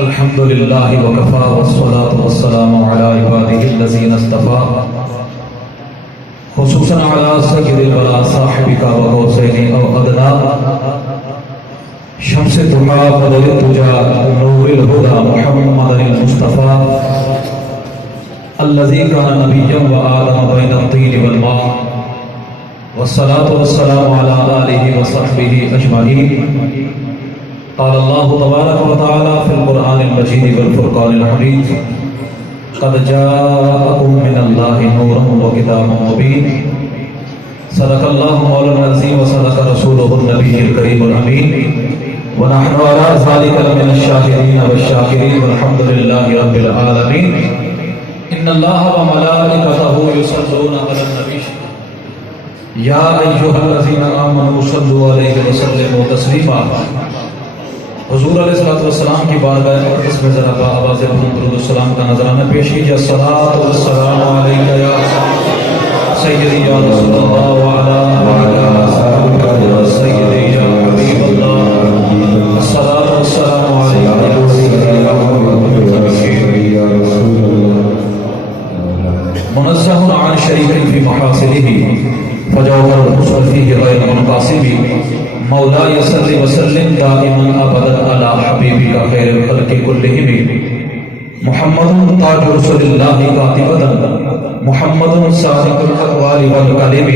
الحمد لله وكفى والصلاة والسلام على عباده الذين اصطفى خصوصا على سيد الورى صاحبك وقوسين أو أدنى شمس الضحى بدر الدجى نور الهدى محمد المصطفى الذي كان نبيا وآدم بين الطين والماء والصلاة والسلام على آله وصحبه أجمعين. قال الله تبارك وتعالى في القرآن المجيد والفرقان الحميد قد جاءكم من الله نور وكتاب مبين. صدق الله مولانا العظيم وصدق رسوله النبي الكريم الأمين ونحن على ذلك من الشاهدين والشاكرين والحمد لله رب العالمين. إن الله وملائكته يصلون على النبي يا أيها الذين آمنوا صلوا عليه وسلموا تسليما. حضور علیہ السلام کی بارگاہ مقدس میں ذرا آواز بلند درود السلام کا نذرانہ پیش کیجیے. الصلاۃ والسلام علیک یا سیدی یا رسول اللہ وعلی آلک یا سیدی یا حبیب اللہ. الصلاۃ والسلام علیک یا سیدی یا رسول اللہ منزہ عن شریک فی محاسنہ فجوہر الحسن فیہ غیر منقاسب. مولاي صل وسلم دائما ابدا على حبيبك خير الخلق كلهم محمد تاج رسول الله قاطبة محمد صادق الاقوال والكلم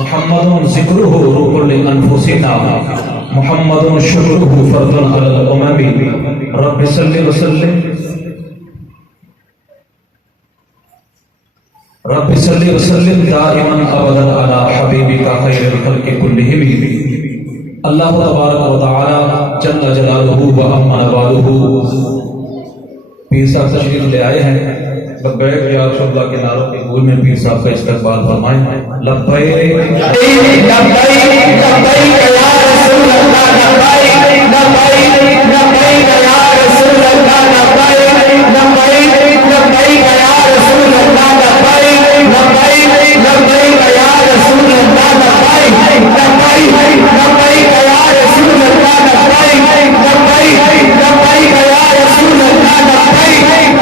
محمد ذكره روح لانفسنا محمد شكره فرض على الامم. رب صل وسلم رب صل وسلم دائما ابدا على حبيبك خير الخلق كلهم. اللہ تبارک و تعالی جل جلالہ و عما والہ پیر صاحب تشریف لے آئے ہیں. لبیک یا رسول اللہ کے نعروں کے گول میں پیر صاحب کا استقبال فرمائیں. لبیک لبیک لبیک یا رسول اللہ لبیک لبیک لبیک یا رسول اللہ لبیک لبیک لبیک یا رسول اللہ لبیک لبیک لبیک یا رسول اللہ لبیک لبیک لبیک یا رسول اللہ لبیک لبیک لبیک یا رسول اللہ لبیک.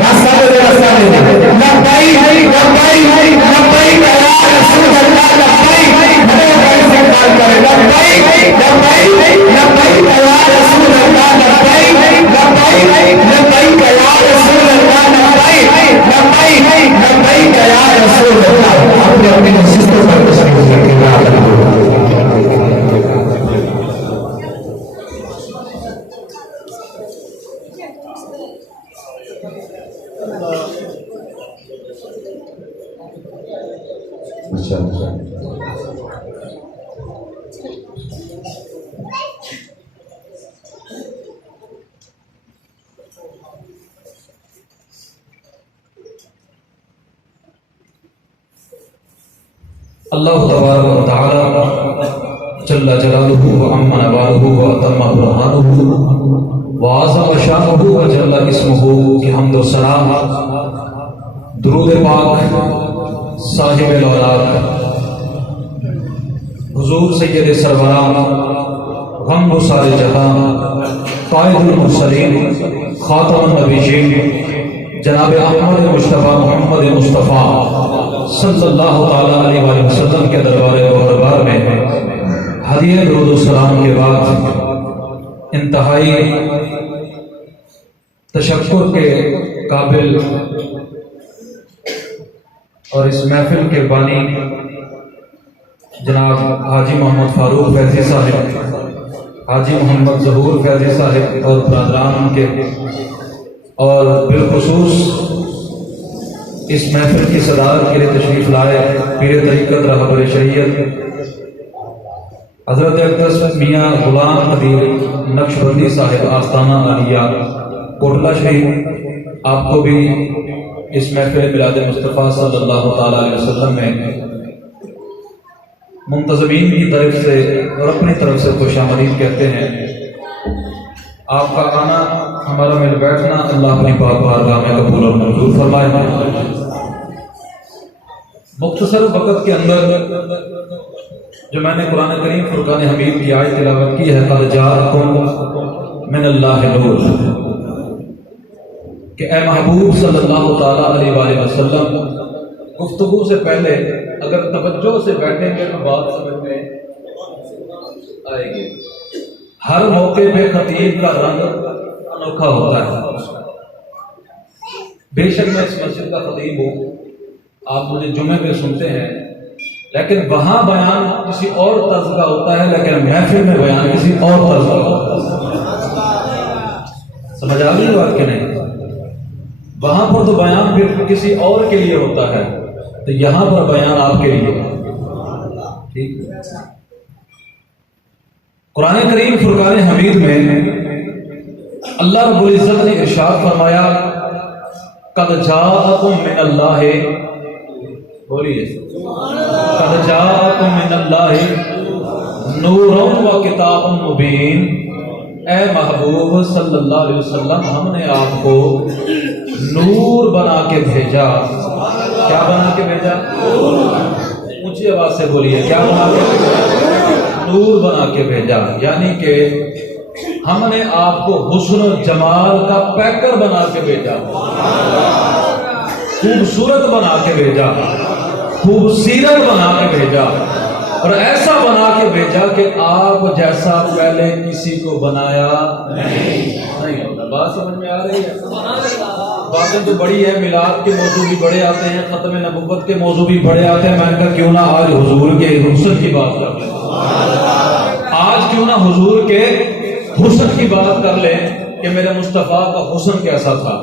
راستہ دے راستہ دے لبیک لبیک لبیک یا رسول اللہ لبیک. بڑے بڑے سے بات کرے لبیک لبیک لبیک یا رسول اللہ لبیک لبیک لبیک یا رسول اللہ لبیک لبیک لبیک یا رسول اللہ. اپنے اپنے سسٹر پر تشریف رکھیں. اللہ تبارک و تعالی جل جلالہ و عم نوالہ و اتم برہانہ و اعظم شانہ و جل اسمہ کی حمد و ثنا درود پاک صاحب الاوراق حضور سید سروران غم گسار جہاں قائد المرسلین خاتم النبیین جناب احمد مصطفیٰ محمد مصطفیٰ صلی اللہ تعالی علیہ وآلہ وسلم کے دربار میں ہدیہ درود السلام کے بعد انتہائی تشکر کے قابل اور اس محفل کے بانی جناب حاجی محمد فاروق فیضی صاحب، حاجی محمد ظہور فیضی صاحب اور برادران کے، اور بالخصوص اس محفل کی صدارت کے لیے تشریف لائے پیر طریقت رہبر شریعت حضرت اقدس میاں غلام قدیر نقشبندی صاحب آستانہ عالیہ کوٹلہ شریف. آپ کو بھی اس محفل میلاد مصطفیٰ صلی اللہ تعالی علیہ وسلم میں منتظمین کی طرف سے اور اپنی طرف سے خوش آمدید کہتے ہیں. آپ کا آنا، ہمارا مل بیٹھنا اللہ اپنی پاک بارگاہ میں قبول اور منظور فرمائے. مختصر وقت کے اندر جو میں نے قرآن کریم فرقان حمید کی آیت تلاوت کی ہے، قد جاءکم من اللہ نور، کہ اے محبوب صلی اللہ تعالی علیہ وآلہ وسلم، گفتگو سے پہلے اگر توجہ سے بیٹھیں گے تو بات سمجھ میں آئے گی۔ ہر موقع پہ خطیب کا رنگ انوکھا ہوتا ہے۔ بے شک میں اس مسجد کا خطیب ہوں، آپ مجھے جمعے پہ سنتے ہیں، لیکن وہاں بیان کسی اور طرز کا ہوتا ہے، لیکن محفل میں بیان کسی اور طرز کا ہوتا ہے۔ سمجھ آ گئی بات کہ نہیں؟ وہاں پر تو بیان پھر کسی اور کے لیے ہوتا ہے، تو یہاں پر بیان آپ کے لیے۔ ٹھیک ہے؟ قرآن کریم فرقان حمید میں اللہ رب العزت نے ارشاد فرمایا، قد جاءکم من اللہ، بولیے قد جاءکم من اللہ نور و کتاب مبین۔ اے محبوب صلی اللہ علیہ وسلم، ہم نے آپ کو نور بنا کے بھیجا۔ کیا بنا کے بھیجا؟ اونچی آواز سے بولیے، کیا بنا کے بھیجا؟ نور بنا کے بھیجا، یعنی کہ ہم نے آپ کو حسن و جمال کا پیکر بنا کے بھیجا، خوبصورت بنا کے بھیجا، خوبصیرت بنا کے بھیجا، اور ایسا بنا کے بھیجا کہ آپ جیسا پہلے کسی کو بنایا نہیں ہوتا۔ بات سمجھ میں آ رہی ہے؟ باتیں تو بڑی ہے، میلاد کے موضوع بھی بڑے آتے ہیں، ختم نبوت کے موضوع بھی بڑے آتے ہیں۔ میں نے کہا کیوں نہ آج حضور کے حسن کی بات کر لیں، آج کیوں نہ حضور کے حسن کی بات کر لیں کہ میرے مصطفیٰ کا حسن کیسا تھا،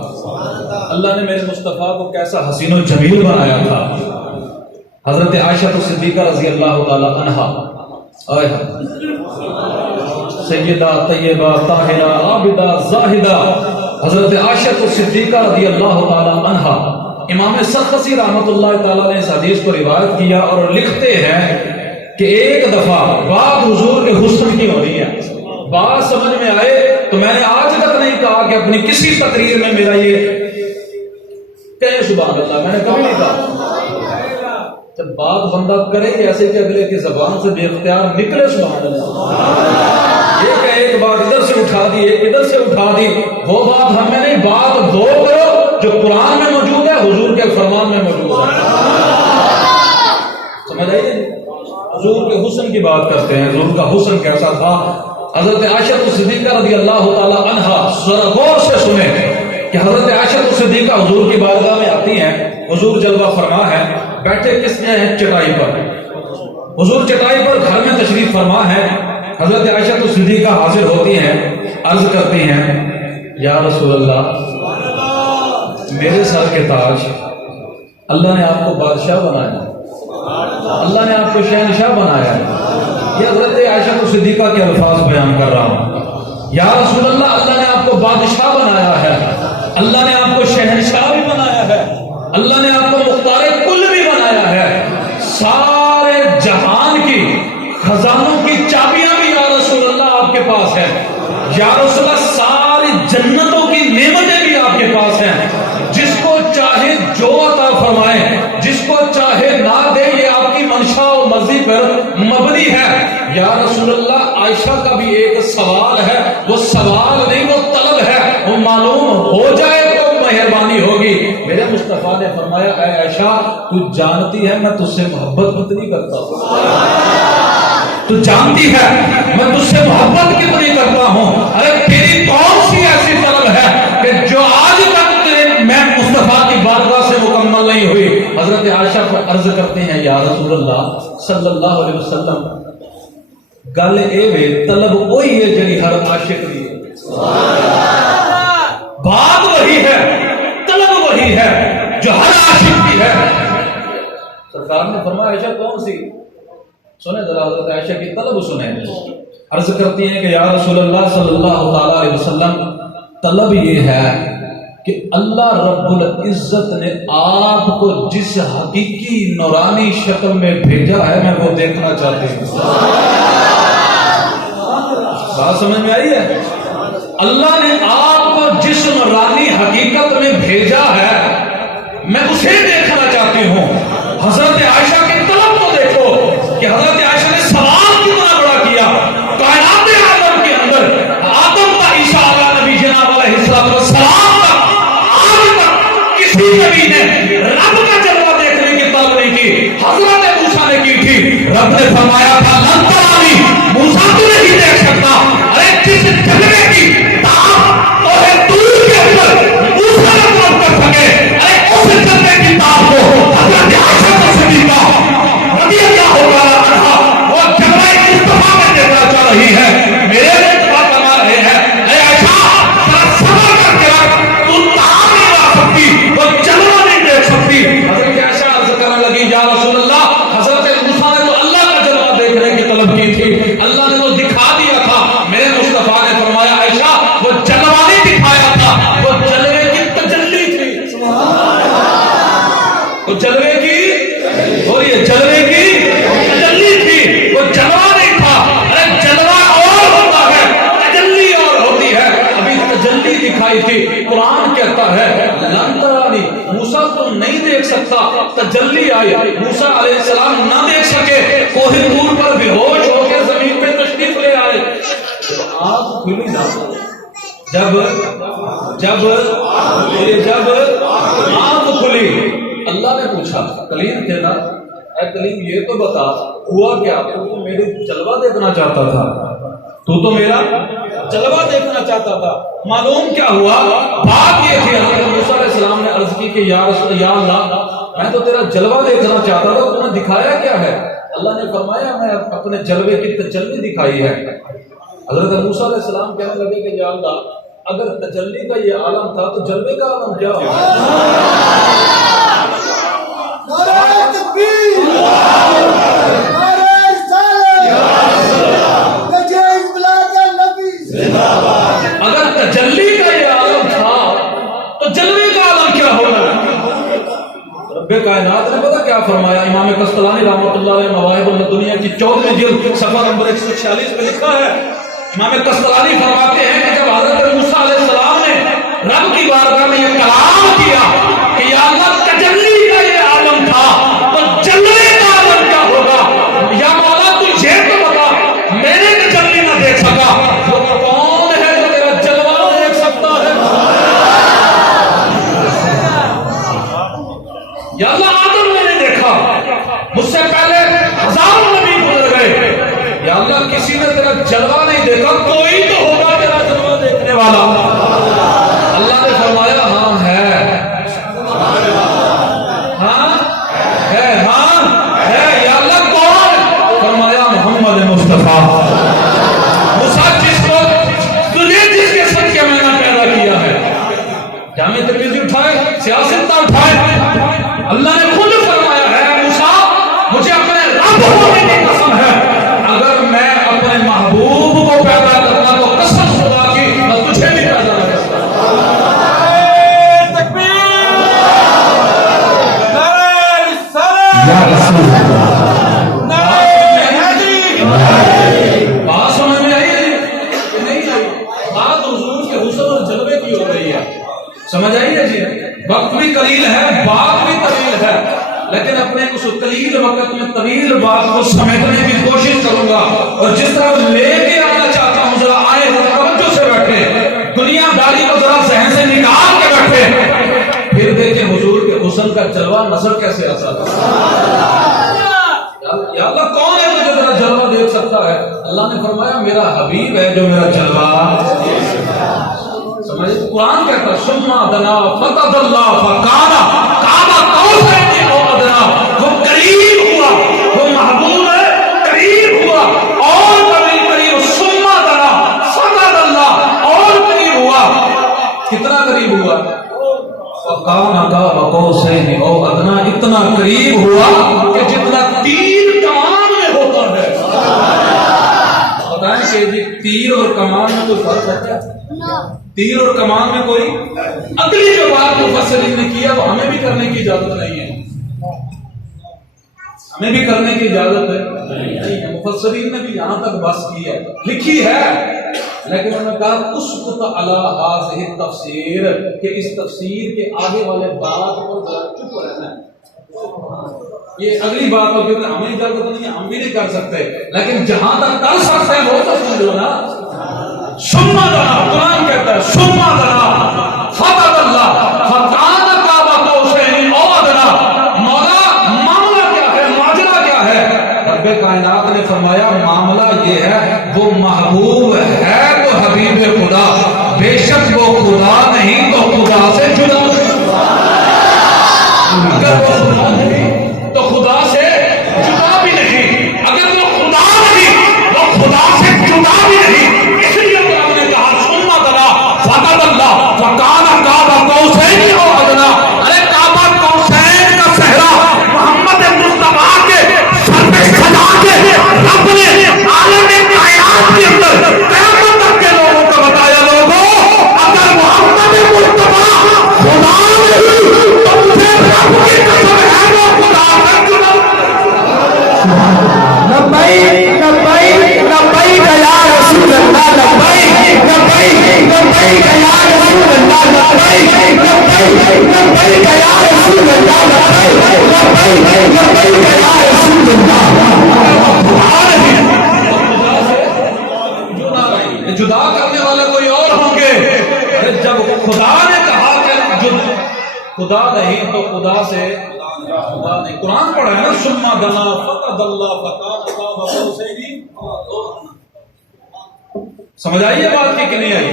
اللہ نے میرے مصطفیٰ کو کیسا حسین و جمیل بنایا تھا۔ حضرت عائشہ صدیقہ رضی اللہ تعالی عنہا، سیدہ طیبہ طاہرہ عابدہ زاہدہ حضرت عائشہ صدیقہ رضی اللہ تعالی عنہا، امام سرخسی رحمۃ اللہ تعالی نے اس حدیث کو روایت کیا اور لکھتے ہیں کہ ایک دفعہ بات حضور کے حسن کی ہونی ہے، بات سمجھ میں آئے تو میں نے آج تک نہیں کہا کہ اپنی کسی تقریر میں میرا یہ کہے سبحان اللہ، میں نے کبھی نہیں کہا۔ جب بات بندہ کرے ایسے کہ اگلے کی زبان سے بے اختیار نکلے سبحان اللہ، یہ کہ ایک بات ادھر سے اٹھا دی، ایک ادھر سے اٹھا دی، وہ بات ہم میں نہیں، بات وہ کرو جو قرآن میں موجود ہے، حضور کے فرمان میں موجود ہے۔ سمجھ آئیے؟ حضور کے حسن کی بات کرتے ہیں، حضور کا حسن کیسا تھا۔ حضرت عائشہ صدیقہ رضی اللہ تعالی عنہا، ذرا غور سے سنیں کہ حضرت عائشہ صدیقہ حضور کی بارگاہ میں آتی ہیں، حضور جلوہ فرما ہے، بیٹھے کس میں ہیں؟ چٹائی پر۔ حضور چٹائی پر گھر میں تشریف فرما ہے، حضرت عائشہ صدیقہ حاضر ہوتی ہیں، عرض کرتی ہیں یا رسول اللہ، میرے سر کے تاج، اللہ نے آپ کو بادشاہ بنایا، اللہ نے آپ کو شہنشاہ بنایا۔ یہ حضرت عائشہ صدیقہ کے الفاظ بیان کر رہا ہوں، یا رسول اللہ، اللہ نے آپ کو بادشاہ بنایا ہے، اللہ نے آپ کو شہنشاہ بھی بنایا ہے، اللہ نے آپ کو مختار کل بھی بنایا ہے، سارے جہان کی خزانوں کی چابیاں بھی یا رسول اللہ آپ کے پاس ہے، یا رسول اللہ ساری جنتوں کی نعمتیں بھی آپ کے پاس ہیں، جس کو چاہے جو عطا فرمائے، جس کو چاہے نہ دے، یہ آپ کی منشا و مرضی پر مبنی ہے۔ یا رسول اللہ، عائشہ کا بھی ایک سوال ہے، وہ سوال نہیں، وہ طلب ہے، وہ معلوم ہو جائے تو مہربانی ہوگی۔ میرے مصطفیٰ نے فرمایا، اے عائشہ، تو جانتی ہے میں تجھ سے محبت کتنی کرتا ہوں، تو جانتی ہے میں تجھ سے محبت کتنی کرتا ہوں، ارے تیری کون سی ایسی طلب ہے کہ جو آج تک میں مصطفیٰ کی بارگاہ سے مکمل نہیں ہوئی۔ حضرت عائشہ کو عرض کرتے ہیں، یا رسول اللہ صلی اللہ علیہ وسلم، گل اے وے طلب وہی ہے جڑی ہر عاشق دی ہے، بات وہی ہے، طلب وہی ہے جو ہر عاشق کی ہے۔ سرکار نے فرمایا عائشہ کون سی؟ سنیں ذرا حضرت عائشہ کی طلب سنیں۔ عرض کرتی ہیں کہ یا رسول اللہ صلی اللہ تعالی علیہ وسلم، طلب یہ ہے کہ اللہ رب العزت نے آپ کو جس حقیقی نورانی شکل میں بھیجا ہے، میں وہ دیکھنا چاہتی ہوں۔ بات سمجھ میں آئی ہے؟ اللہ نے آپ کو جس نورانی حقیقت میں بھیجا ہے، میں اسے دیکھنا چاہتی ہوں۔ حضرت عائشہ کی طلب کو دیکھو کہ حضرت عائشہ نے سوال کتنا بڑا کیا۔ کائنات عالم کے اندر آدم کا عیسیٰ فرمائی تھی. قرآن کہتا ہے لن ترانی، موسیٰ تم نہیں دیکھ سکتا. تجلی آئی، موسیٰ علیہ السلام نہ دیکھ سکے، کوہ طور پر بے ہوش ہو کے زمین پہ تشریف لے آئے. آنکھ کھلی نہ جب آنکھ کھلی، اللہ نے پوچھا کلیم تھے نا، اے کلیم یہ تو بتا ہوا کیا؟ تو میرے جلوہ دیکھنا چاہتا تھا، تو میرا جلوہ دیکھنا چاہتا تھا. معلوم کیا ہوا؟ بات یہ تھی حضرت موسیٰ علیہ السلام نے عرض کی کہ یا اللہ میں تو تیرا جلوہ دیکھنا چاہتا تھا، تو نے دکھایا کیا ہے؟ اللہ نے فرمایا میں اپنے جلوے کی تجلی دکھائی ہے. حضرت موسیٰ علیہ السلام کہنے لگے کہ یا اللہ اگر تجلی کا یہ عالم تھا تو جلوے کا عالم کیا ہوا؟ نعرہ تکبیر، نعرہ رسالت، تجیز بلاد النبی زندہ باد. اگر تجلی کا یہ عالم تھا تو جلوے کا عالم کیا ہوگا؟ رب کائنات نے پتہ کیا فرمایا؟ امام قسطلانی رحمۃ اللہ علیہ مواہب الدنیا کی 14ویں جلد صفحہ نمبر 146 میں لکھا ہے. امام قسطلانی فرماتے ہیں کہ جب حضرت موسیٰ علیہ السلام نے رب کی بارگاہ میں یہ کلام کیا کہ یا اللہ تجلی کا یہ عالم تھا تو جلوے کا عالم کیا ہوگا؟ یا مولا تو یہ تو بتا، میں نے تجلی نہ دیکھ سکا، وہ کون ہے جو تیرا جلوہ دیکھ سکتا ہے؟ یا اللہ آدم میں نے دیکھا، مجھ سے پہلے ہزاروں نبی گزر گئے، یا اللہ کسی نے تیرا جلوہ نہیں دیکھا، کوئی تو ہوگا تیرا جلوہ دیکھنے والا. اللہ نے فرمایا ہاں ہے، یا اللہ کون؟ فرمایا محمد مصطفیٰ. موسیٰ جس کے صدقے میں نے پیدا کیا ہے، جامع ترمذی اٹھائے، سیاستہ اٹھائے، اللہ نے خود فرمایا ہے موسیٰ مجھے اپنے رب ہونے کی قسم ہے، اگر میں اپنے محبوب کو پیدا کرنا تو قسم خدا کی میں تجھے بھی پیدا نہ کرتا. بات سمجھ میں آئی نہیں آئی؟ بات حضور کے حسن اور جلوے کی ہو رہی ہے، سمجھ آئی ہے جی؟ وقت بھی قلیل ہے، بات بھی طویل ہے، لیکن اپنے اس قلیل وقت میں طویل بات کو سمیٹنے کی کوشش کروں گا، اور جس طرح لے کے آنا چاہتا ہوں ذرا آئے ذرا توجہ سے بیٹھے، دنیا داری کو ذرا ذہن سے نکال کے بیٹھے، پھر دیکھیں حضور کے حسن کا جلوہ نظر کیسے آتا ہے. یا اللہ کون ہے جو تیرا جلوہ دیکھ سکتا ہے؟ اللہ نے فرمایا میرا حبیب ہے جو میرا جلوہ. سمجھے؟ قرآن کہتا ہے ثم دنا فتدلی فکان قاب قوسین او ادنی، وہ قریب ہوا، وہ محبوب ہے قریب ہوا اور قریب قریب. ثم دنا فتدلی اور قریب ہوا، کتنا قریب ہوا؟ فکان قاب قوسین او ادنی، اتنا قریب ہوا کہ جتنا تیر کمان میں ہوتا ہے. بتائیں کہ جی تیر اور کمان میں کوئی فرق ہے کیا؟ تیر اور کمان میں کوئی؟ اگلی جو بات مفسرین نے کیا وہ ہمیں بھی کرنے کی اجازت نہیں ہے، ہمیں بھی کرنے کی اجازت نہیں ہے. مفسرین نے بھی یہاں تک بس کی ہے، لکھی ہے، لیکن انہوں نے کہا اسکت علی ہذہ التفسیر، کہ اس تفسیر کے آگے والے بات پر ذرا چپ رہنا ہے. یہ اگلی بات ہوگی کہ ہمیں اجازت نہیں ہے، ہم بھی نہیں کر سکتے، لیکن جہاں تک کر سکتے ہیں وہ تو سمجھو نا. ثم دنا، قرآن کہتا ہے ثم دنا فتدلی فکان قاب قوسین او ادنی. مولا معاملہ کیا ہے؟ ماجرا کیا ہے؟ رب کائنات نے فرمایا معاملہ یہ ہے وہ محبوب ہے، وہ حبیب خدا، بے شک وہ خدا نہیں تو خدا سے جدا. اگر وہ خدا نہیں تو خدا سے جدا بھی نہیں، اگر وہ خدا نہیں تو خدا سے جدا بھی نہیں. اس لیے قرآن نے کہا ثم دنا فتدلی فکان قاب قوسین او ادنی. ارے قاب قوسین کا صحرا محمد مصطفیٰ کے سر پہ سجا کے رب نے عالم کائنات کے اندر قیامت تک کے لوگوں کو بتایا، لوگوں اگر محمد مصطفیٰ خدا نہیں تو مجھے رب کی قسم ہے یہ جدا کرنے والے کوئی اور ہوں گے. جب خدا نے کہا کہ خدا نہیں تو خدا سے خدا نہیں. قرآن پڑھا ہے نا ثم دنا فتدلى فكان قاب قوسين. سمجھ آئیے بات کی کہ نہیں آئی؟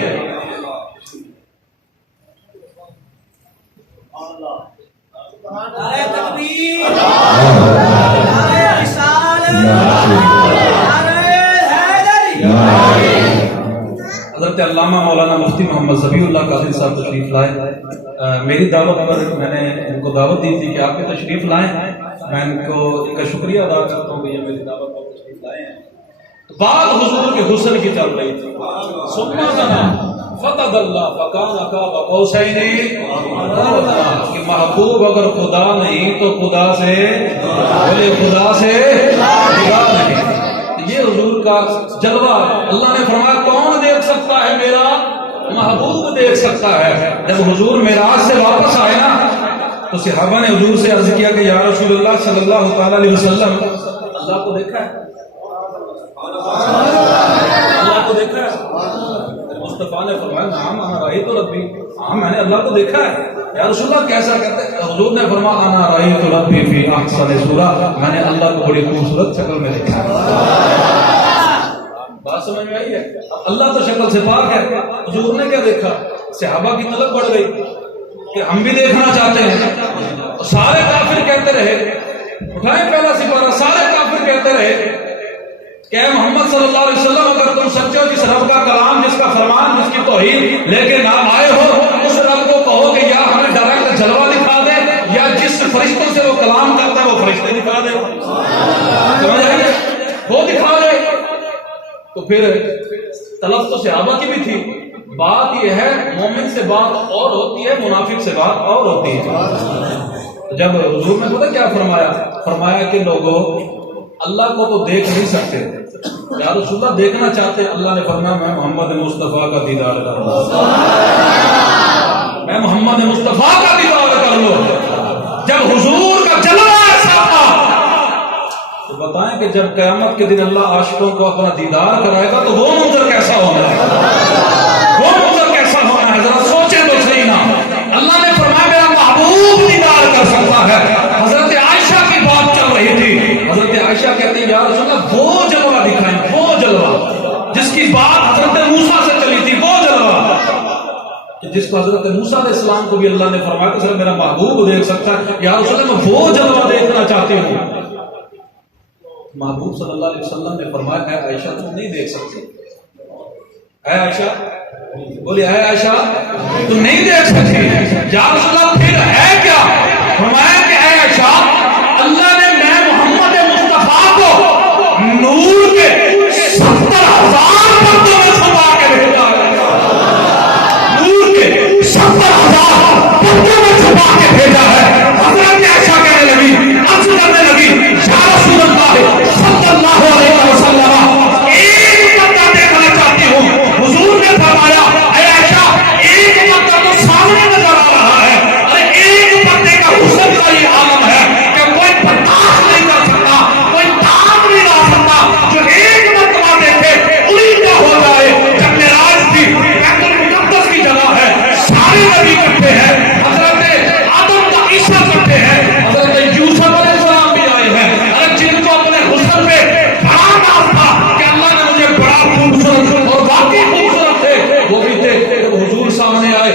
نعرہ تکبیر، نعرہ رسالت، نعرہ حیدری. حضرت علامہ مولانا مفتی محمد ذبیح اللہ قادری صاحب تشریف لائے. میری دعوت پر میں نے ان کو دعوت دی تھی کہ آپ بھی تشریف لائیں. میں ان کو ان کا شکریہ ادا کرتا ہوں کہ یہ میری دعوت پر تشریف لائے ہیں. بات حضور کے حسن کی چل رہی تھی. ثم دنا فتدلى فكان قاب قوسين. کہ محبوب اگر خدا نہیں تو خدا سے بولے خدا سے خدا نہیں. یہ حضور کا جلوہ ہے. اللہ نے فرمایا کون دیکھ سکتا ہے؟ میرا محبوب دیکھ سکتا ہے. جب حضور معراج سے واپس آئے نا تو صحابہ نے حضور سے عرض کیا کہ یا رسول اللہ صلی اللہ تعالی علیہ وسلم اللہ کو دیکھا ہے؟ اللہ کو دیکھا ہے؟ مصطفیٰ نے فرمایا نعم انا رأیت ربی. ہاں میں نے اللہ کو دیکھا ہے. یا رسول اللہ کیسا کہتے ہیں؟ حضور نے فرمایا انا رأیت ربی فی احسن صورۃ. میں نے اللہ کو بڑی خوبصورت شکل میں دیکھا ہے. بات سمجھ میں آئی ہے؟ اللہ تو شکل سے پاک ہے. حضور نے کیا دیکھا؟ صحابہ کی طلب بڑھ گئی کہ ہم بھی دیکھنا چاہتے ہیں. سارے کافر کہتے رہے، اٹھائیں پہلا سپارہ، سارے کافر کہتے رہے کہ اے محمد صلی اللہ علیہ وسلم اگر تم سچے ہو جس رب کا کلام، جس کا فرمان، جس کی توحید لے کے نام آئے ہو، اس رب کو کہو کہ یا ہمیں ڈائریکٹ جلوہ دکھا دے یا جس فرشتوں سے وہ کلام کرتا ہے وہ فرشتے دکھا دے. سمجھ آئیے؟ وہ دکھا دے. تو پھر طلب تو صحابہ کی بھی تھی. بات یہ ہے مومن سے بات اور ہوتی ہے، منافق سے بات اور ہوتی ہے. جب حضور نے پتہ کیا فرمایا؟ فرمایا کہ لوگوں اللہ کو تو دیکھ نہیں سکتے، یا رسول اللہ دیکھنا چاہتے. اللہ نے فرمایا میں محمد مصطفیٰ کا دیدار کر لو. میں محمد مصطفیٰ کا دیدار کر لو. جب حضور کا جلوہ ایسا تھا تو بتائیں کہ جب قیامت کے دن اللہ عاشقوں کو اپنا دیدار کرائے گا تو وہ منظر کیسا ہونا ہے؟ وہ منظر کیسا ہونا ہے؟ ذرا سوچیں تو صحیح نا. اللہ نے فرمایا میرا محبوب دیدار کر سکتا ہے. حضرت عائشہ کی بات چل رہی تھی. حضرت عائشہ کہتی ہیں یا رسول اللہ وہ جلوہ دکھائیں، وہ جلوہ جس کی بات حضرت موسیٰ سے چلی تھی، وہ جلوہ جس کو حضرت موسیٰ علیہ السلام کو بھی اللہ نے فرمایا کہ صرف میرا محبوب دیکھ سکتا ہے. یا رسول اللہ میں وہ جلوہ دیکھنا چاہتی ہوں. محبوب صلی اللہ علیہ وسلم نے فرمایا اے عائشہ تم نہیں دیکھ سکتی. اے عائشہ بولی اے عائشہ تم نہیں دیکھ سکتی. یا رسول اللہ پھر ہے کیا؟ فرمایا کہ اے عائشہ اللہ نے میں محمد مصطفیٰ کو نور کے 70,000 پردوں میں چھپا کے بھیجا ہے. نور کے 70,000 پردوں میں چھپا کے بھیجا ہے. حضرت عائشہ کہنے لگی، عرض کرنے لگی یا رسول اللہ صلی اللہ علیہ وسلم ایک پردہ دیکھنا چاہتی ہوں. حضور نے فرمایا اے عائشہ ایک پردہ تو سامنے نظر آ رہا ہے. ارے ایک پردے کا حسن کا یہ عالم ہے کہ کوئی برداشت نہیں کر سکتا، کوئی داغ نہیں لا سکتا. جو ایک مرتبہ دیکھے الٹا ہو جائے. جب معراج تھی، بیت المقدس کی جگہ ہے، سارے نبی اکٹھے ہیں، حضرت آدم کا عیسیٰ اکٹھے ہیں، حضرت یوسف علیہ السلام بھی آئے ہیں. ارے جن کو اپنے حسن پہ بڑا ناز تھا کہ اللہ نے مجھے بڑا خوبصورت اور واقعی خوبصورت تھے، وہ بھی تھے. جب حضور سامنے آئے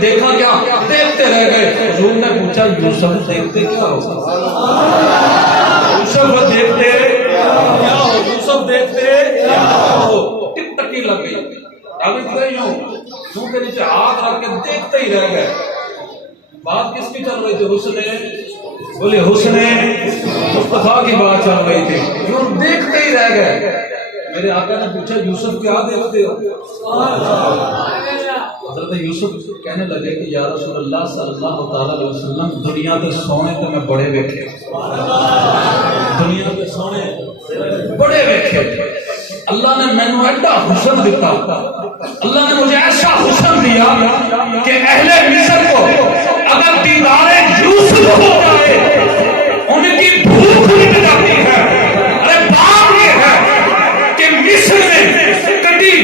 دیکھا کیا؟ دیکھتے رہ گئے. حضور نے پوچھا یوسف دیکھتے کیا ہو؟ یوسف دیکھتے کیا ہو؟ یوسف دیکھتے کیا ہو؟ ٹک ٹکی لگ گئی. ثابت گئی ہوں منہ کے نیچے ہاتھ رکھ کے دیکھتے ہی رہ گئے. بات کس کی چل رہی تھی؟ حسن بولے حسن مصطفیٰ کی بات چل رہی تھی. کیوں دیکھتے ہی رہ گئے. میرے آقا نے پوچھا یوسف کیا دیکھتے ہو؟ حضرت یوسف کہنے لگے کہ یا رسول اللہ صلی اللہ تعالی علیہ وسلم دنیا کے سونے تو میں بڑے ویکھے. دنیا کے سونے بڑے ویکھے. اللہ نے مینوں ایڈا حسن دیتا، اللہ نے مجھے ایسا حسن دیا کہ اہل مصر کو اگر دیدار یوسف ہو جائے ان کی بھوک مٹ جاتی ہے. ارے بات یہ ہے کہ مصر میں کٹی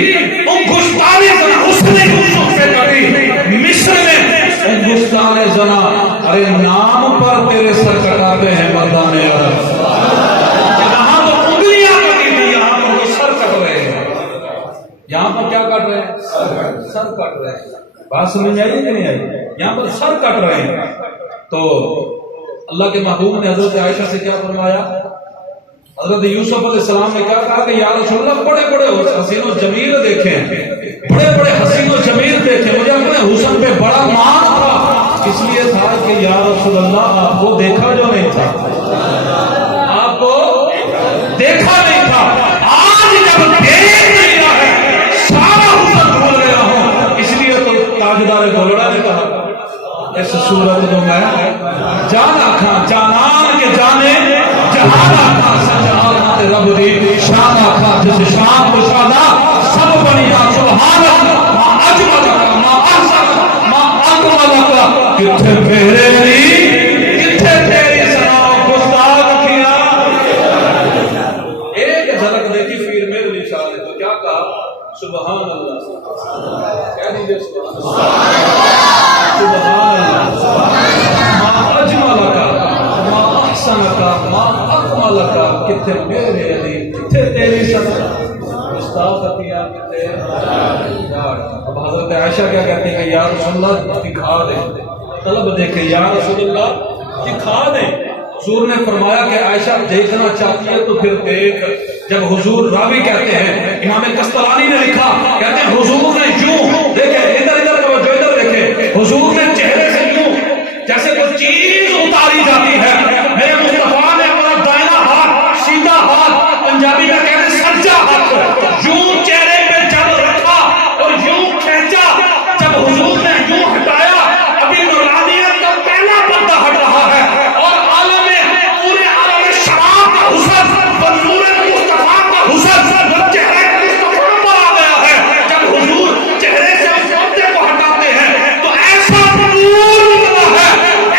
کیا کٹ رہے ہیں؟ سر کٹ رہے ہیں. بات سمجھ آئی کہ نہیں آئی؟ یہاں پر سر کٹ رہے ہیں. تو اللہ کے محبوب نے حضرت عائشہ سے کیا فرمایا؟ حضرت یوسف علیہ السلام نے کیا کہا کہ یا رسول اللہ بڑے بڑے حسین و جمیل دیکھیں, بڑے بڑے حسین و جمیل دیکھیں, مجھے اپنے حسن پہ بڑا مان تھا, اس لیے تھا کہ یا رسول اللہ آپ کو دیکھا جو نہیں تھا, آپ کو دیکھا نہیں تھا. آج جب دیکھ لیا ہے سارا حسن بھول گیا ہوں, اس لیے تو تاجدار گولڑا نے کہا اس صورت جو میں جانا تھا جانان کے جانے جہانا تھا سجانا رب دی شانا تھا جس شان کو شانا سب بنیا سبحان اللہ ما اجمل ما احسن ما اکمل کتھے میرے لی کتھے تیری سنا گستاخ کیا. ایک جھلک دیکھی پھر میرے لی شان نے تو کیا کہا سبحان اللہ. کہہ دیجیے سبحان اللہ. ما اجمل کا ما احسن کا ما اکمل کا کتھے میرے علی کتھے تیری سنا گستاخ کیا کتھے. اب حضرت عائشہ کیا کہتی ہے یا رسول اللہ دکھا دے, طلب دیکھے یا رسول اللہ دکھا دے. حضور نے فرمایا کہ عائشہ دیکھنا چاہتی ہے تو پھر دیکھ. جب حضور راوی کہتے ہیں امام قسطلانی نے لکھا کہتے ہیں حضور نے یوں دیکھے ادھر ادھر توجہ ادھر دیکھے حضور نے چہرے سے یوں جیسے کوئی چیز اتاری جاتی ہے. میرے مصطفیٰ نے اپنا دائنا ہاتھ سیدھا ہاتھ پنجابی میں کہتے ہیں سجا ہاتھ یوں چہرے پہ جب رکھا اور یوں کھینچا. جب حضور نے یوں ہٹایا ابھی نورانیت کا پہلا پردہ ہٹ رہا ہے اور عالم پورے عالم شباب کا حسن اور نور مصطفیٰ کا حسن اور چہرے مصطفیٰ پر آ گیا ہے. جب حضور چہرے سے اس پردے کو ہٹاتے ہیں تو ایسا نور نکلا ہے,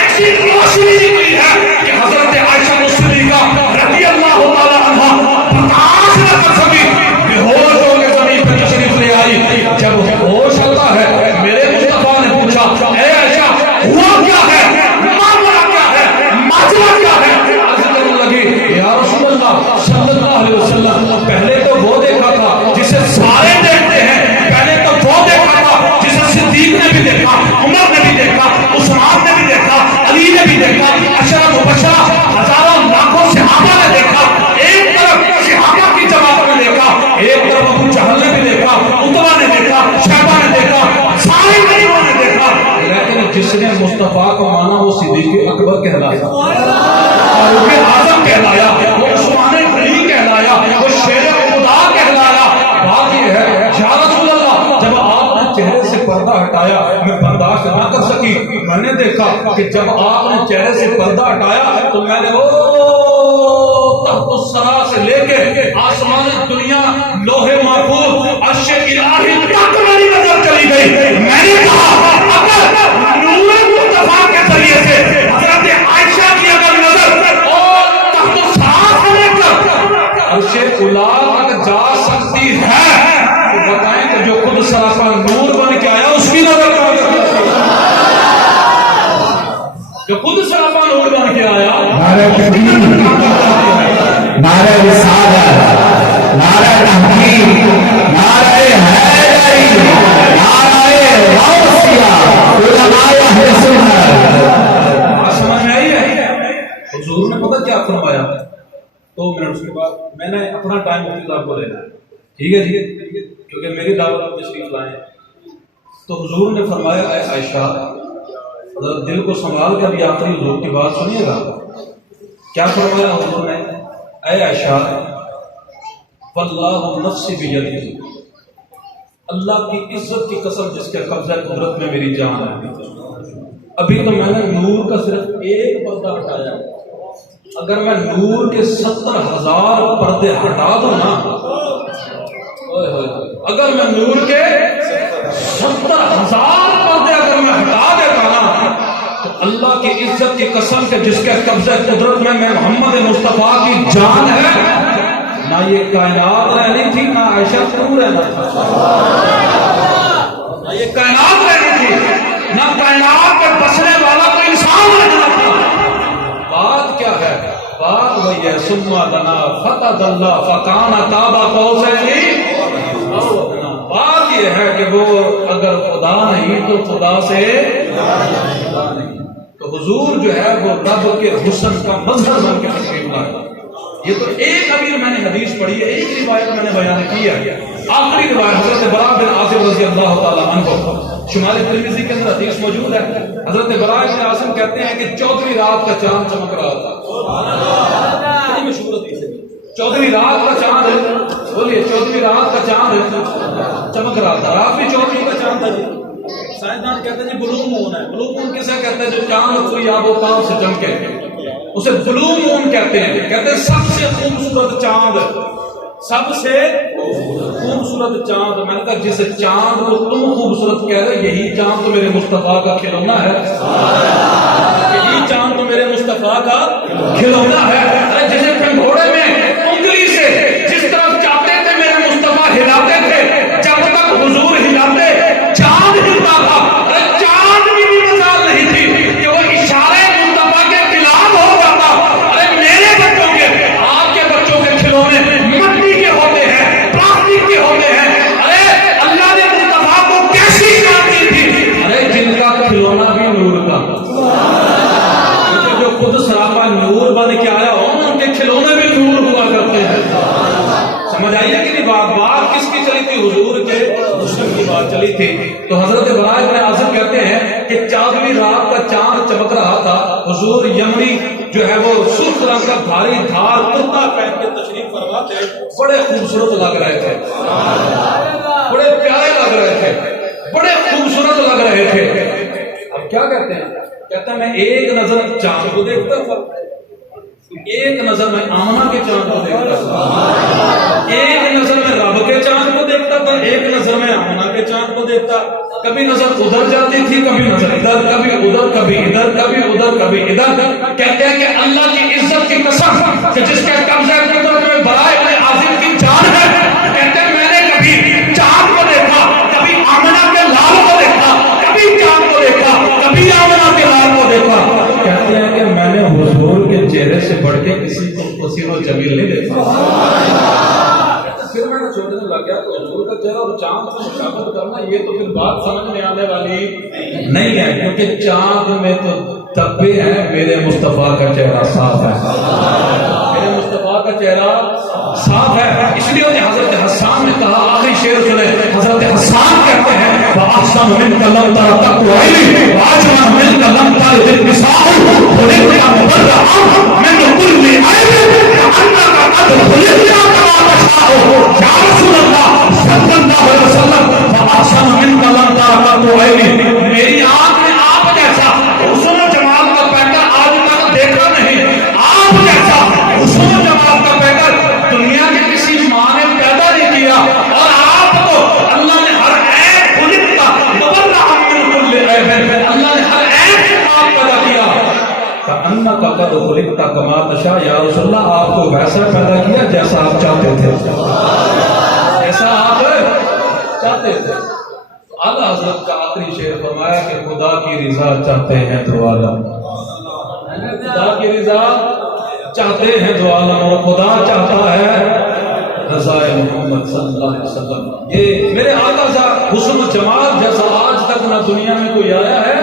ایسی روشنی نکلی ہے کہ حضرت عائشہ صدیقہ رضی اللہ تعالی عنہا برداشت نہ کر سکی, بے ہوش ہو کے زمین پر تشریف لے آئی. جب ہوش آتا ہے میرے مصطفیٰ نے پوچھا اے عائشہ ہوا کیا ہے, معاملہ کیا ہے, ماجرا کیا ہے؟ عرض کرنے لگی یا رسول اللہ صلی اللہ علیہ وسلم پہلے تو وہ دیکھا تھا جسے سارے دیکھتے ہیں, پہلے تو وہ دیکھا تھا جسے صدیق نے بھی دیکھا, عمر نے بھی دیکھا, عثمان نے بھی دیکھا, علی نے بھی دیکھا, عشرہ مبشرہ ہزاروں لاکھوں صحابہ نے دیکھا. ایک طرف صحابہ کی جماعت نے دیکھا, ایک طرف ابو جہل نے بھی دیکھا, عتبہ نے دیکھا, شیبہ نے دیکھا, سارے غریبوں نے دیکھا. لیکن جس نے مصطفیٰ کو مانا وہ صدیق اکبر کہلایا, فاروق اعظم کہلایا, وہ عثمان غنی کہلایا, وہ شیر خدا کہلایا. بات یہ ہے یا رسول اللہ جب آپ نے چہرے سے پردہ ہٹایا میں برداشت نہ کر سکی. میں نے دیکھا کہ جب آپ نے چہرے سے پردہ ہٹایا تو میں نے تحت الثری سے لے کے آسمان دنیا لوح محفوظ عرش الہی تک میری نظر چلی گئی. میں نے کہا اگر نور مصطفیٰ کے ذریعے سے حضرت عائشہ کی اگر نظر اور تحت الثری سے لے کر عرش الہی تک جا سکتی ہے تو بتائیں کہ جو خود سراپا نور بن کے آیا اس کی نظر کہاں تک؟ جو خود سراپا نور بن کے آیا نعرہ رسالت, نعرہ تحقیق, نعرہ حیدری, نعرہ غوثیہ, علماء اہل سنت. سمجھ میں آئی ہے؟ حضور نے پتہ کیا فرمایا 2 منٹ اس کے بعد میں نے اپنا ٹائم اپنی طرف کو لینا ہے, ٹھیک ہے جی, کیونکہ میری دعوت آپ تشریف لائیں. تو حضور نے فرمایا اے عائشہ دل کو سنبھال کے ابھی آخری حضور کی بات سنیے گا. کیا فرمایا حضور نے اے عائشہ واللہ نفسی بیدہ, اللہ کی عزت کی قسم جس کے قبضہ قدرت میں میری جان ہے. ابھی تو میں نے نور کا صرف ایک پردہ ہٹایا, اگر میں نور کے 70,000 پردے ہٹا دوں نا, اگر میں نور کے 70,000 پردے اگر میں ہٹا دیتا نا تو اللہ کی عزت کی قسم کے جس کے قبضہ قدرت میں محمد مصطفیٰ کی جان ہے, نہ یہ کائنات رہنی تھی نہ عائشہ تو رہنا تھا, نہ یہ کائنات رہنی تھی نہ کائنات میں بسنے والا کوئی انسان رہنا تھا. بات کیا ہے؟ بات وہی ہے ثم دنا فتدلى فكان قاب قوسين او ادنى. بات یہ ہے کہ وہ اگر خدا نہیں تو خدا سے خدا نہیں. تو حضور جو ہے وہ رب کے حسن کا مظہر بن کے تشریف لائے. یہ تو ایک امیر میں نے حدیث پڑھی ہے, ایک روایت میں نے بیان کی ہے. آخری روایت حضرت براء بن عازب رضی اللہ تعالیٰ عنہ, شمال ترمذی کے اندر حدیث موجود ہے. حضرت براء بن عازب کہتے ہیں کہ 14ویں رات کا چاند چمک رہا تھا. بڑی مشہور حدیث ہے. 14ویں رات کا چاند, بولیے 14ویں رات کا چاند چمک رہا تھا. رات بھی 14ویں کا چاند تھا جی. سائنسدان کہتے ہیں جی بلو مون ہے. بلو مون کسے کہتے ہیں؟ جو چاند کوئی آب و تاب سے چمکے, اسے بلو مون کہتے ہیں. کہتے ہیں سب سے خوبصورت چاند, سب سے خوبصورت چاند. میں نے کہا جس چاند کو تم خوبصورت کہہ رہے, یہی چاند تو میرے مصطفیٰ کا کھلونا ہے. یہی چاند تو میرے مصطفیٰ کا کھلونا ہے. جسے پنگھوڑے میں انگلی سے جس طرف چاہتے تھے میرے مصطفیٰ ہلاتے تھے, جب تک حضور ہلاتے چاند ہلتا تھا. چاند کی بھی مثال نہیں تھی کہ وہ اشارے مصطفیٰ کے خلاف ہو جاتا. ارے میرے بچوں کے, آپ کے بچوں کے کھلونے مٹی کے ہوتے ہیں, پلاسٹک کے ہوتے ہیں. ارے اللہ نے مصطفیٰ کو کیسی بات کی تھی, ارے جن کا کھلونا بھی نور کا, جو خود سراپا نور بن کے آیا ہو, ان کے کھلونے بھی نور ہوا کرتے ہیں. سمجھ آئیے کہ نہیں بات؟ بات کس کی چلی تھی؟ حضور کے حسن کی بات چلی تھی. تو حضرت براء بن عازب کہتے ہیں کہ 14ویں رات کا چاند چمک رہا تھا. حضور یمنی جو ہے وہ سرخ رنگ کا بھاری دھار کرتا پہن کے تشریف فرما تھے. بڑے خوبصورت لگ رہے تھے, بڑے پیارے لگ رہے تھے, بڑے خوبصورت لگ رہے تھے. اب کیا کہتے ہیں؟ کہتا ہے میں ایک نظر چاند کو دیکھتا تھا, ایک نظر میں آمنہ کے چاند کو دیکھتا تھا, ایک نظر میں رب کے چاند کو دیکھتا تھا, ایک نظر میں آمنہ کے چاند کو دیکھتا. کبھی نظر ادھر جاتی تھی, کبھی نظر ادھر, کبھی ادھر, کبھی ادھر, کبھی ادھر, کبھی ادھر. کہتے ہیں کہ اللہ کی عزت کی قسم کہ جس کے قبضے میں براء بن عازب کی جان ہے, کہتے ہیں میں نے کبھی چاند کو دیکھا, کبھی آمنہ کے لال کو دیکھا, کبھی چاند کو دیکھا, کبھی آمنہ کے لال کو دیکھا. کہتے ہیں کہ میں نے حضور کے چہرے سے بڑھ کے کسی کو حسین و جمیل نہیں دیکھا. پھر میں نے سوچنے لگ گیا کہ حضور کا چہرہ اور چاند سے مشابہت کرنا, یہ تو پھر بات سمجھ میں آنے والی نہیں ہے, کیونکہ چاند میں تو دبے ہیں, میرے مصطفیٰ کا چہرہ صاف ہے, میرے مصطفیٰ کا چہرہ صاف ہے. اس لیے انہیں حضرت حسان نے کہا, آخری شعر سنے, حضرت حسان کہتے ہیں وَأَحْسَنُ مِنْكَ لَمْ تَرَ تَقْوَ عَيْنٍ وَأَجْمَلُ مِنْكَ لَمْ تَلِدِ النِّسَاءُ خُلِقْتَ مُبَرَّأً مِنْ كُلِّ عَيْبٍ كَأَنَّكَ قَدْ خُلِقْتَ كَمَا تَشَاءُ. یا رسول اللہ صلی اللہ علیہ وسلم, وَأَحْسَنُ مِنْكَ لَمْ تَرَ تَقْوَ عَيْنٍ, میری آنکھ نے آپ جیسا حسن و جمال کا پیکر آج تک دیکھا نہیں. آپ جیسا حسن و جمال کا پیکر دنیا کے کسی ماں نے پیدا نہیں کیا, اور آپ کو اللہ نے ہر عیب خلقتا مبرأ من کل عیب, اللہ نے ہر عیب سے پاک پیدا کیا. کأنک قد خلقت کما تشاء, یا رسول اللہ آپ کو ویسا پیدا کیا جیسا آپ چاہتے تھے, جیسا آپ چاہتے تھے. اعلیٰ حضرت کا آخری شعر فرمایا کہ خدا کی رضا چاہتے ہیں تو عالم, خدا کی رضا چاہتے ہیں تو عالم, اور خدا چاہتا ہے رضا محمد صلی اللہ علیہ وسلم. یہ میرے آقا کا حسن و جمال جیسا آج تک نہ دنیا میں کوئی آیا ہے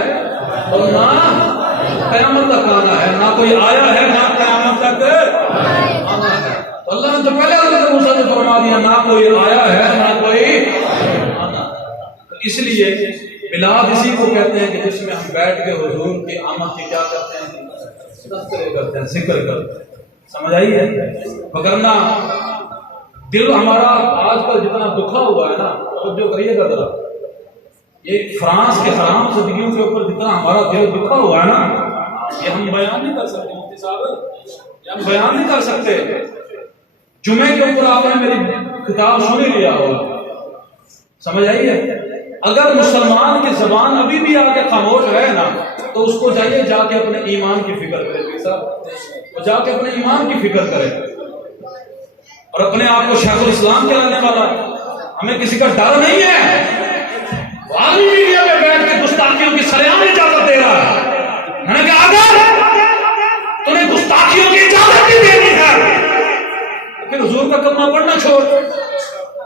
اور نہ قیامت تک آنا ہے, نہ کوئی آیا ہے نہ قیامت تک آنا ہے. اللہ نے تو پہلے حضرت موسیٰ نے فرما دیا, نہ کوئی آیا ہے نہ کوئی آنا ہے. اس لیے میلاد اسی کو کہتے ہیں کہ جس میں ہم بیٹھ کے حضور کی آمد کی کیا کرتے ہیں, تذکرے کرتے ہیں, ذکر کرتے ہیں. سمجھ آئی ہے؟ وگرنہ دل ہمارا آج کل جتنا دکھا ہوا ہے نا, جو کریے گا ذرا, یہ فرانس کے حرام صدیوں کے اوپر جتنا ہمارا دل دکھا ہوا ہے نا, یہ ہم بیان نہیں کر سکتے. مفتی صاحب, یہ ہم بیان نہیں کر سکتے. جمعے کے اوپر آپ نے میری کتاب سن لیا ہوگا, سمجھ آئی ہے؟ اگر مسلمان کی زبان ابھی بھی آ کے خاموش رہے نا, تو اس کو چاہیے جا کے اپنے ایمان کی فکر کرے. صاحب جا کے اپنے ایمان کی فکر کرے, اور اپنے آپ کو شیخ الاسلام کہلانے والا. ہمیں کسی کا ڈر نہیں ہے. عالمی میڈیا میں بیٹھ کے گستاخیوں کی سریعان اجازت دے رہا ہے. میں نے کہا اگر تمہیں گستاخیوں کی اجازت بھی دینی ہے, پھر حضور کا کلمہ پڑھنا چھوڑ,